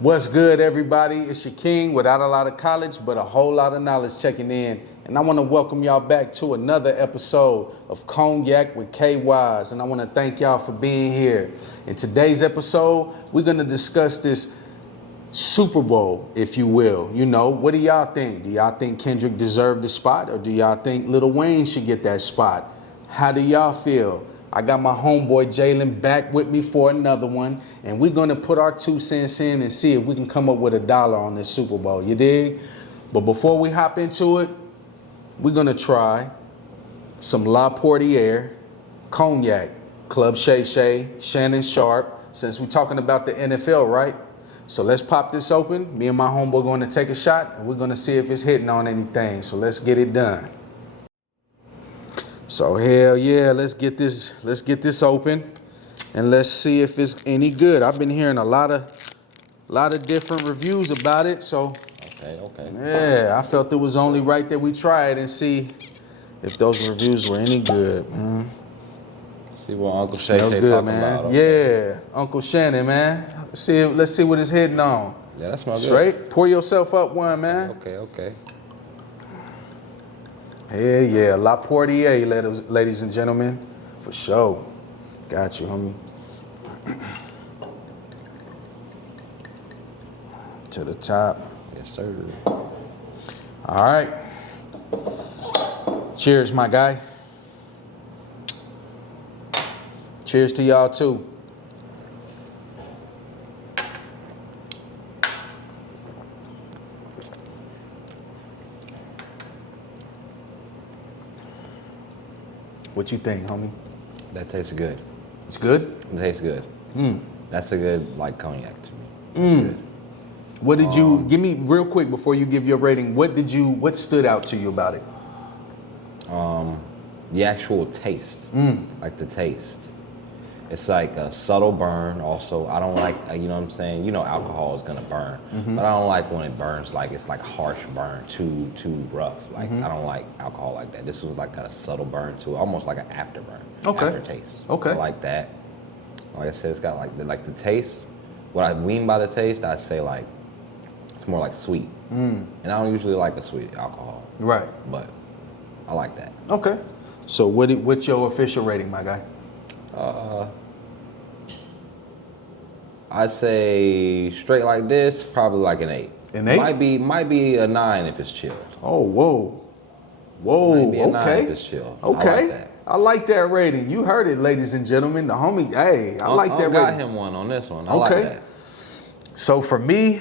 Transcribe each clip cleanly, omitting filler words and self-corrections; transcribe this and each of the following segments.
What's good, everybody? It's your king without a lot of college, but a whole lot of knowledge checking in. And I want to welcome y'all back to another episode of Cognac with Kwize. And I want to thank y'all for being here. In today's episode, we're going to discuss this Super Bowl, if you will. You know, what do y'all think? Do y'all think Kendrick deserved the spot, or do y'all think Lil Wayne should get that spot? How do y'all feel? I got my homeboy Jalen back with me for another one, and we're gonna put our 2 cents in and see if we can come up with $1 on this Super Bowl, you dig? But before we hop into it, we're gonna try some Le Portier Cognac, Club Shay, Shannon Sharpe, since we're talking about the NFL, right? So let's pop this open. Me and my homeboy going to take a shot, and we're gonna see if it's hitting on anything. So let's get it done. So hell yeah, let's get this open and let's see if it's any good. I've been hearing a lot of different reviews about it, so okay. Yeah, I felt it was only right that we try it and see if those reviews were any good, man. See what Uncle Shay Smells talking good, man. about. Okay. Yeah, Uncle Shannon, man. Let's see what it's hitting on. Yeah, that smells Straight. good. Pour yourself up one, man. Okay. Hell yeah, Le Portier, ladies and gentlemen, for sure. Got you, homie. To the top. Yes, sir. All right. Cheers, my guy. Cheers to y'all too. What you think, homie? That tastes good. It's good? It tastes good. That's a good, cognac to me. It's good. What did you, give me real quick before you give your rating, what stood out to you about it? The actual taste. Like the taste. It's like a subtle burn also. I don't like, you know what I'm saying? You know alcohol is gonna burn. But I don't like when it burns like it's like harsh burn, too rough. Like I don't like alcohol like that. This was like got a subtle burn to it, almost like an afterburn. Okay. Aftertaste. Okay. I like that. Like I said, it's got like the taste. What I mean by the taste, I'd say like it's more like sweet. And I don't usually like a sweet alcohol. Right. But I like that. Okay. So what's your official rating, my guy? I'd say straight like this, probably like an 8. An 8? Might be a 9 if it's chilled. Oh, whoa. Might be a 9 Okay. if it's chilled. Okay. I like that. I like that rating. You heard it, ladies and gentlemen. The homie, hey, I like that rating. got him one on this one. I like that. So for me,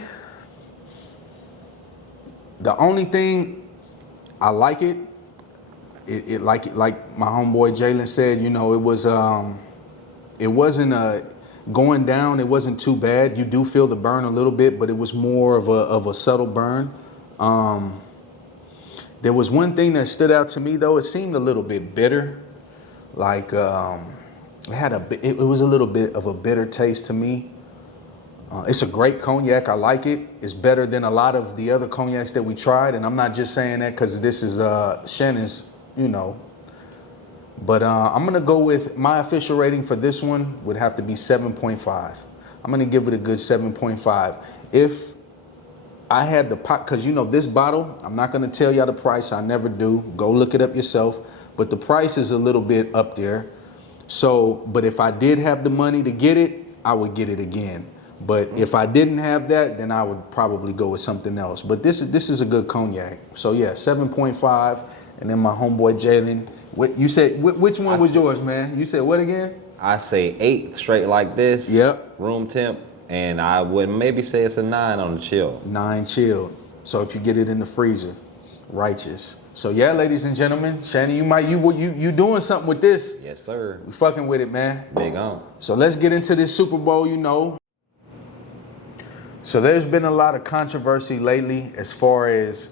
the only thing I like it like my homeboy Jalen said, you know, it wasn't going down. It wasn't too bad. You do feel the burn a little bit, but it was more of a subtle burn. There was one thing that stood out to me though. It seemed a little bit bitter. Like it was a little bit of a bitter taste to me. It's a great cognac. I like it. It's better than a lot of the other cognacs that we tried. And I'm not just saying that because this is Shannon's, you know. But I'm going to go with my official rating for this one would have to be 7.5. I'm going to give it a good 7.5. If I had the pot, because you know this bottle, I'm not going to tell y'all the price. I never do. Go look it up yourself. But the price is a little bit up there. So, but if I did have the money to get it, I would get it again. But if I didn't have that, then I would probably go with something else. But this is a good cognac. So yeah, 7.5. And then my homeboy Jalen. You said which one was yours, man? You said what again? I say 8 straight like this. Yep. Room temp. And I would maybe say it's a 9 on the chill. 9 chilled. So if you get it in the freezer, righteous. So yeah, ladies and gentlemen, Shannon, you doing something with this? Yes, sir. We fucking with it, man. Big on. So let's get into this Super Bowl, you know. So there's been a lot of controversy lately as far as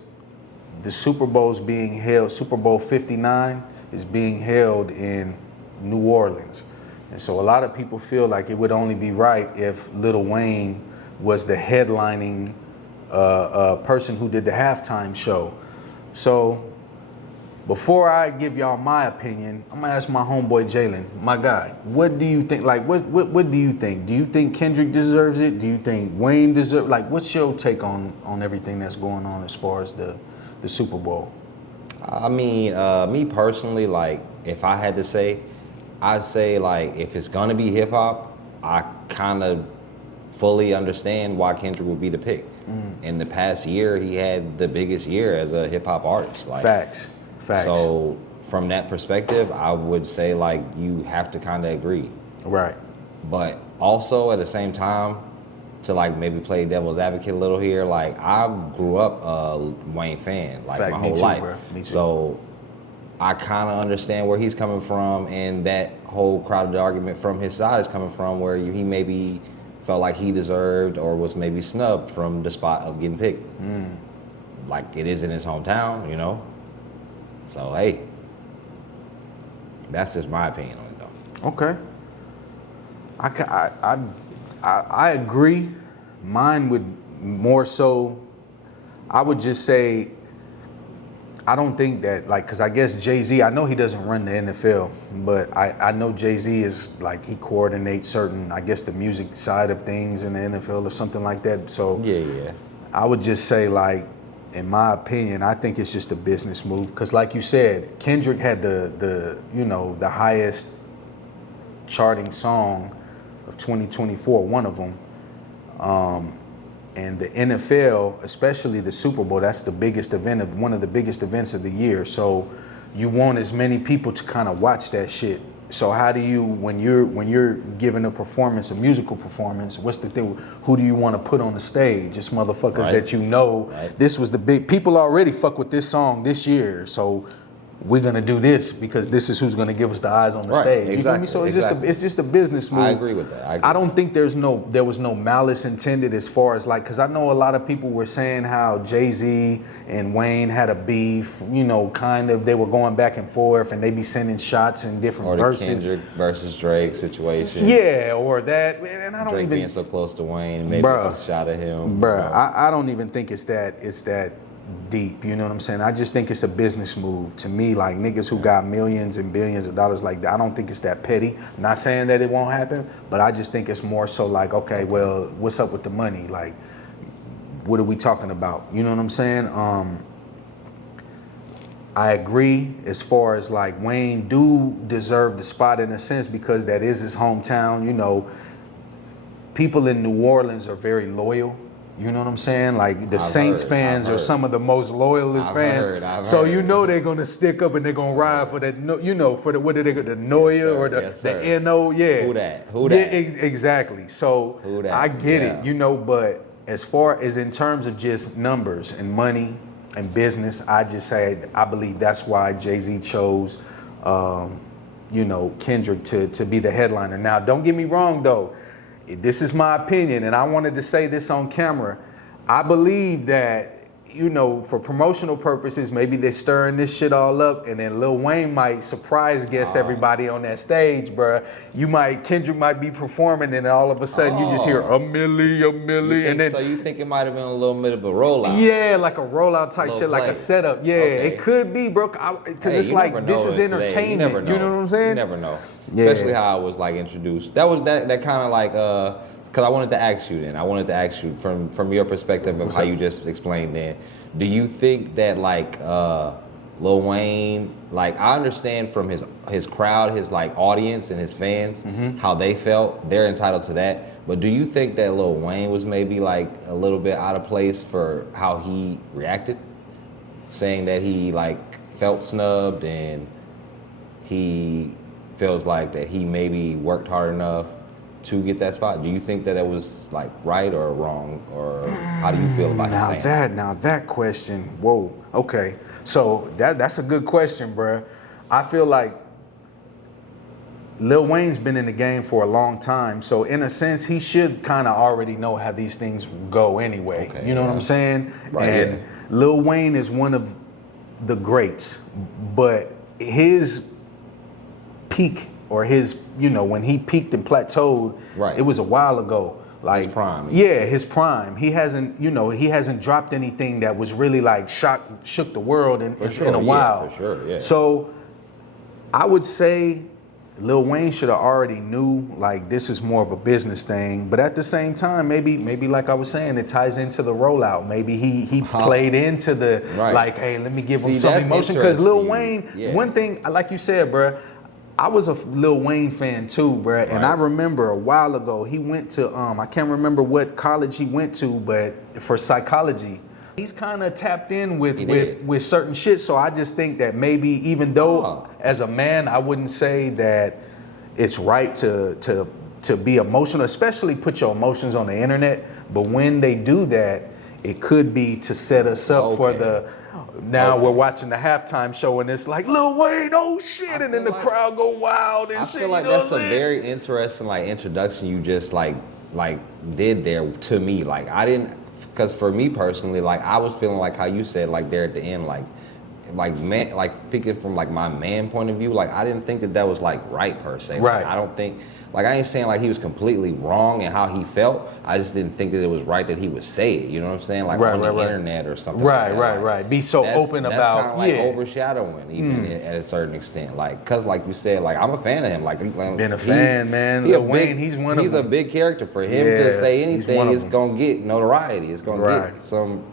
the Super Bowl's being held. Super Bowl 59 is being held in New Orleans. And so a lot of people feel like it would only be right if Lil Wayne was the headlining person who did the halftime show. So Before I give y'all my opinion, I'm gonna ask my homeboy Jalen, my guy. What do you think? Like, what do you think? Do you think Kendrick deserves it? Do you think Wayne deserves? Like, what's your take on everything that's going on as far as the Super Bowl? I mean, me personally, like, if I had to say, I'd say, like, if it's gonna be hip hop, I kind of fully understand why Kendrick would be the pick. In the past year, he had the biggest year as a hip hop artist. Like, Facts. So from that perspective, I would say, like, you have to kind of agree. Right. But also at the same time, to like maybe play devil's advocate a little here, like, I grew up a Wayne fan, like, my whole life. Bro. Me too. So I kind of understand where he's coming from, and that whole crowded argument from his side is coming from where he maybe felt like he deserved or was maybe snubbed from the spot of getting picked. Like, it is in his hometown, you know? So, hey, that's just my opinion on it, though. Okay. I agree. Mine would more so, I would just say, I don't think that, like, because I guess Jay-Z, I know he doesn't run the NFL, but I know Jay-Z is, like, he coordinates certain, I guess, the music side of things in the NFL or something like that. So Yeah. I would just say, like, in my opinion, I think it's just a business move. Because like you said, Kendrick had the the highest charting song of 2024, one of them. And the NFL, especially the Super Bowl, that's the biggest event of one of the biggest events of the year. So you want as many people to kind of watch that shit. So how do you, when you're giving a performance, a musical performance, what's the thing? Who do you want to put on the stage? It's motherfuckers that you know. Right. This was the big, people already fuck with this song this year. So we're gonna do this because this is who's gonna give us the eyes on the stage. You feel me? So it's just a business move. I agree with that. I don't think there was no malice intended as far as, like, because I know a lot of people were saying how Jay-Z and Wayne had a beef, kind of, they were going back and forth and they be sending shots in different verses. Or the Kendrick versus Drake situation. Yeah, or that, and I don't Drake even being so close to Wayne, maybe it's a shot at him. Bruh, I don't even think it's that deep, you know what I'm saying? I just think it's a business move. To me, like, niggas who got millions and billions of dollars like that, I don't think it's that petty. I'm not saying that it won't happen, but I just think it's more so like, okay, well, what's up with the money? Like, what are we talking about? You know what I'm saying? I agree as far as, like, Wayne do deserve the spot in a sense because that is his hometown. People in New Orleans are very loyal. You know what I'm saying? Like, the Saints fans are some of the most loyalist fans. So they're gonna stick up and they're gonna ride for that. For the what are they? The Noya or the No? Yeah. Who that? Yeah, exactly. So I get it. But as far as in terms of just numbers and money and business, I just say I believe that's why Jay-Z chose, Kendrick to be the headliner. Now, don't get me wrong though. This is my opinion, and I wanted to say this on camera. I believe that, for promotional purposes, maybe they're stirring this shit all up, and then Lil Wayne might surprise guest everybody on that stage, bruh. Kendrick might be performing, and all of a sudden you just hear a milli, and then. So you think it might have been a little bit of a rollout? Yeah, like a rollout type shit, like a setup. Yeah, it could be, bro. Because it's like, this is entertainment. You know what I'm saying? You never know. Yeah. Especially how I was, like, introduced. That was that kind of like because I wanted to ask you then. I wanted to ask you from your perspective of how you just explained then. Do you think that, like, Lil Wayne, like, I understand from his crowd, his, like, audience and his fans, how they felt. They're entitled to that. But do you think that Lil Wayne was maybe, like, a little bit out of place for how he reacted? Saying that he, like, felt snubbed and he feels like that he maybe worked hard enough to get that spot. Do you think that it was, like, right or wrong, or how do you feel about that question? Whoa. Okay. So that's a good question, bruh. I feel like Lil Wayne's been in the game for a long time, so in a sense, he should kind of already know how these things go anyway. Okay, you know what I'm saying? Right. And Lil Wayne is one of the greats, but his peak, or his, when he peaked and plateaued, it was a while ago. Like His prime. Yeah, his prime. He hasn't, he hasn't dropped anything that was really like shook the world in a while. For sure, yeah. So I would say Lil Wayne should have already knew like this is more of a business thing, but at the same time, maybe like I was saying, it ties into the rollout. Maybe he played into the like, hey, let me give him some emotion, because Lil Wayne. One thing, like you said, bruh, I was a Lil Wayne fan too, bruh, and I remember a while ago he went to I can't remember what college he went to, but for psychology. He's kind of tapped in with certain shit, so I just think that maybe even though as a man I wouldn't say that it's right to be emotional, especially put your emotions on the internet, but when they do that, it could be to set us up for the we're watching the halftime show and it's like Lil Wayne, oh shit, and then the crowd go wild and shit. I feel like that's a very interesting like introduction you just like did there to me. Like I didn't. Because for me personally, like I was feeling like how you said, like there at the end, like man, like speaking from like my man point of view, like I didn't think that was like right per se. Right. Like, I don't think, like I ain't saying like he was completely wrong in how he felt. I just didn't think that it was right that he would say it. You know what I'm saying? Like on the internet or something. Right. Be so open about. That's kind of like overshadowing even at a certain extent. Like, cause like you said, like I'm a fan of him. Like been a fan, man. Lil Wayne, he's one of them. He's a big character. For him to say anything, it's gonna get notoriety. It's gonna get some,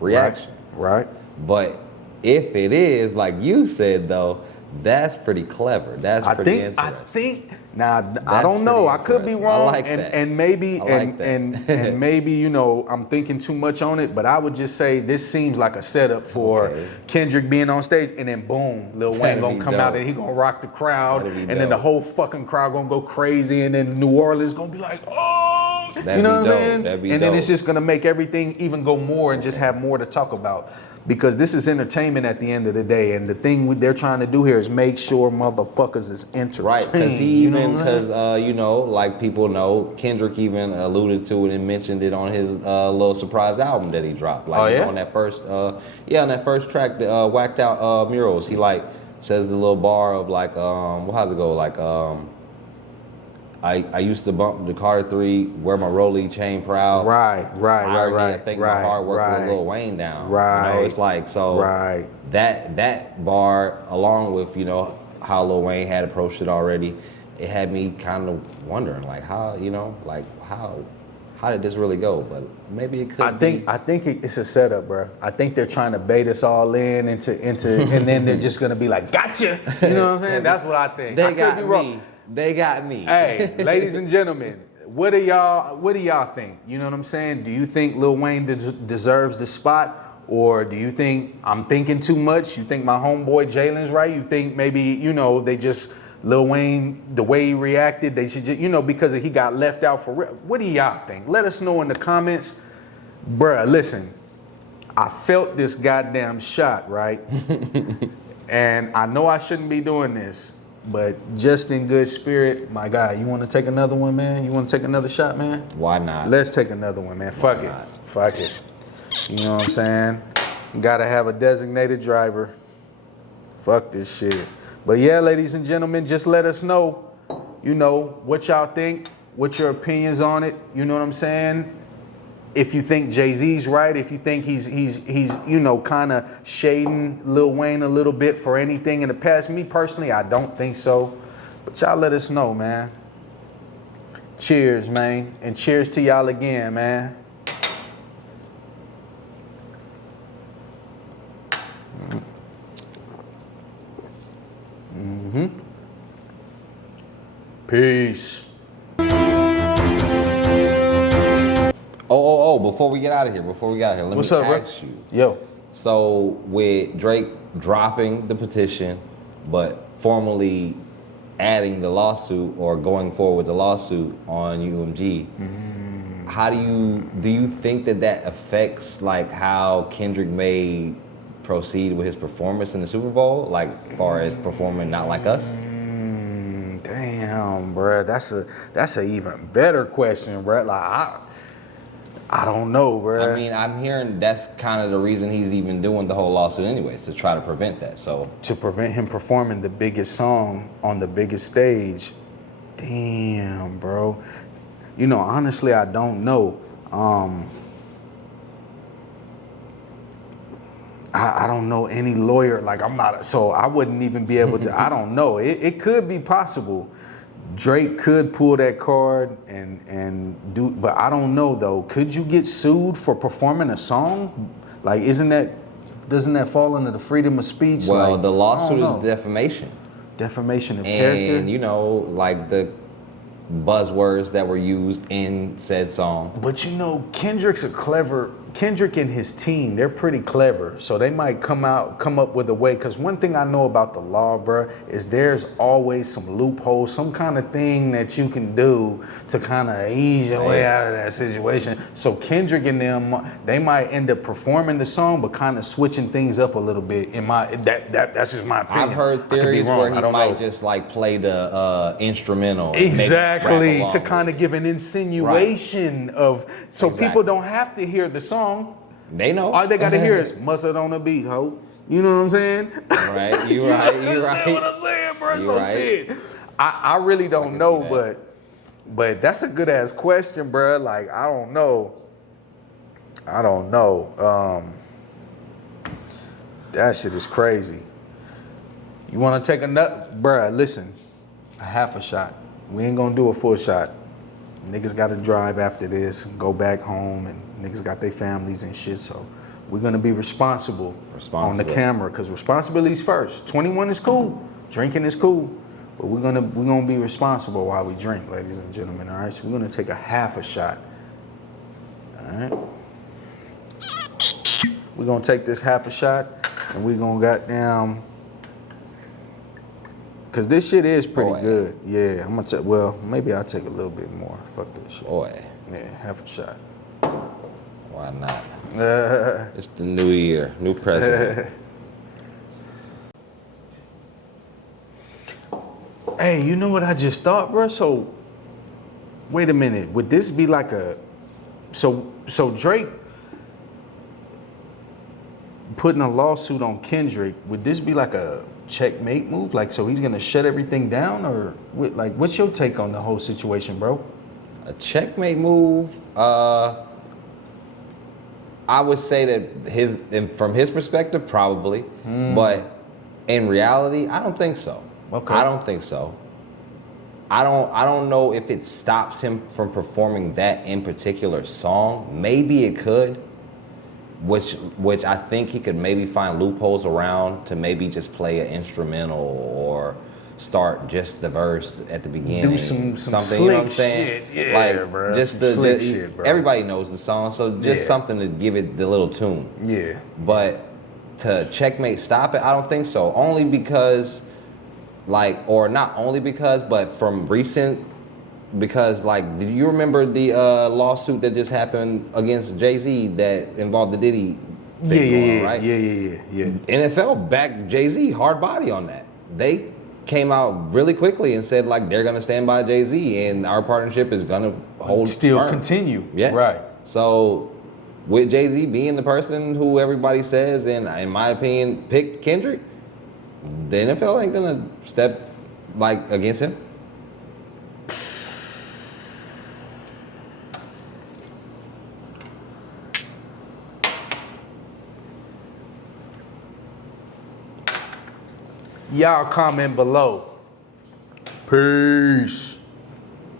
reaction. Right. But if it is like you said though, that's pretty clever. That's pretty interesting. I think. Now I don't know. I could be wrong, I like that. and maybe like and maybe I'm thinking too much on it. But I would just say this seems like a setup for Kendrick being on stage, and then boom, Lil Wayne gonna come out and he gonna rock the crowd, and then the whole fucking crowd gonna go crazy, and then New Orleans gonna be like, oh, you know what I'm saying? And then it's just gonna make everything even go more and just have more to talk about. Because this is entertainment at the end of the day, and the thing they're trying to do here is make sure motherfuckers is entertained. Right, because like people know, Kendrick even alluded to it and mentioned it on his little surprise album that he dropped. Like on that first, on that first track, the Whacked Out Murals, he like says the little bar of like, how's it go? Like, I used to bump the Carter 3, wear my Rollie chain proud. Right. I think my hard work with Lil Wayne down. Right. It's like, so that bar, along with, how Lil Wayne had approached it already, it had me kind of wondering, like, how did this really go? But maybe it could I think it's a setup, bro. I think they're trying to bait us all into and then they're just going to be like, gotcha. You know what I'm saying? That's what I think. They got me. Hey, ladies and gentlemen, what do y'all think? You know what I'm saying? Do you think Lil Wayne deserves the spot, or do you think I'm thinking too much? You think my homeboy Jalen's right? You think maybe they just Lil Wayne, the way he reacted, they should just because he got left out for real? What do y'all think? Let us know in the comments, bruh. Listen, I felt this goddamn shot, right? And I know I shouldn't be doing this. But just in good spirit, my guy, you want to take another one, man? You want to take another shot, man? Why not? Let's take another one, man. Fuck it. You know what I'm saying? Gotta have a designated driver. Fuck this shit. But yeah, ladies and gentlemen, just let us know, what y'all think, what your opinions on it. You know what I'm saying? If you think Jay-Z's right, if you think he's kind of shading Lil Wayne a little bit for anything in the past. Me personally, I don't think so. But y'all let us know, man. Cheers, man. And cheers to y'all again, man. Peace. Oh, before we get out of here, let me ask you. Yo. So with Drake dropping the petition, but formally adding the lawsuit or going forward with the lawsuit on UMG, how do you think that affects like how Kendrick may proceed with his performance in the Super Bowl, like as far as performing Not Like Us? Damn, bruh, that's a even better question, bruh. Like I don't know, bro. I mean, I'm hearing that's kind of the reason he's even doing the whole lawsuit anyways, to try to prevent that. So to prevent him performing the biggest song on the biggest stage. Damn, bro. You know, honestly, I don't know. I don't know any lawyer. Like, I'm not, so I wouldn't even be able to. I don't know. It could be possible. Drake could pull that card and do, but I don't know though. Could you get sued for performing a song? Like, doesn't that fall under the freedom of speech? Well, like, the lawsuit is defamation. Defamation of character. And, you know, like the buzzwords that were used in said song. But you know, Kendrick and his team, they're pretty clever. So they might come up with a way. Because one thing I know about the law, bruh, is there's always some loophole, some kind of thing that you can do to kind of ease your way out of that situation. So Kendrick and them, they might end up performing the song, but kind of switching things up a little bit. That's just my opinion. I've heard theories where he might just like play the instrumental. Exactly, to kind of give an insinuation of, so people don't have to hear the song. They know. All they got to hear is mustard on the beat, ho. You know what I'm saying? Right, you right. You know what I'm saying, bro? You So right. shit. I really don't know, but that's a good ass question, bro. Like, I don't know. That shit is crazy. You want to take a nut? Bruh, listen. A half a shot. We ain't gonna do a full shot. Niggas gotta drive after this and go back home, and niggas got their families and shit, so we're gonna be responsible on the camera, because responsibility's first. 21 is cool, drinking is cool, but we're gonna be responsible while we drink, ladies and gentlemen, all right? So we're gonna take a half a shot, all right? We're gonna take this half a shot, and we're gonna goddamn, because this shit is pretty good. Yeah, I'm gonna take, well, maybe I'll take a little bit more. Fuck this shit. Boy. Yeah, half a shot. Why not? It's the new year, new president. Hey, you know what I just thought, bro? So, wait a minute. Would this be like a, so Drake putting a lawsuit on Kendrick, would this be like a checkmate move? Like, so he's gonna shut everything down, or like, what's your take on the whole situation, bro? A checkmate move. I would say that from his perspective, probably, but in reality, I don't think so. Okay. I don't think so. I don't know if it stops him from performing that in particular song. Maybe it could. Which I think he could maybe find loopholes around to maybe just play an instrumental or start just the verse at the beginning. Do some something, slick you know what I'm saying? shit, yeah, like, bro. Just some slick shit, bro. Everybody knows the song, so just something to give it the little tune. Yeah. But to checkmate stop it, I don't think so. Only because, like, or not only because, but from recent. Because, like, do you remember the lawsuit that just happened against Jay-Z that involved the Diddy thing going on, right? Yeah. NFL backed Jay-Z hard body on that. They came out really quickly and said, like, they're going to stand by Jay-Z and our partnership is going to hold still firm. Continue. Yeah. Right. So, with Jay-Z being the person who everybody says, and in my opinion, picked Kendrick, the NFL ain't going to step, like, against him. Y'all comment below. Peace.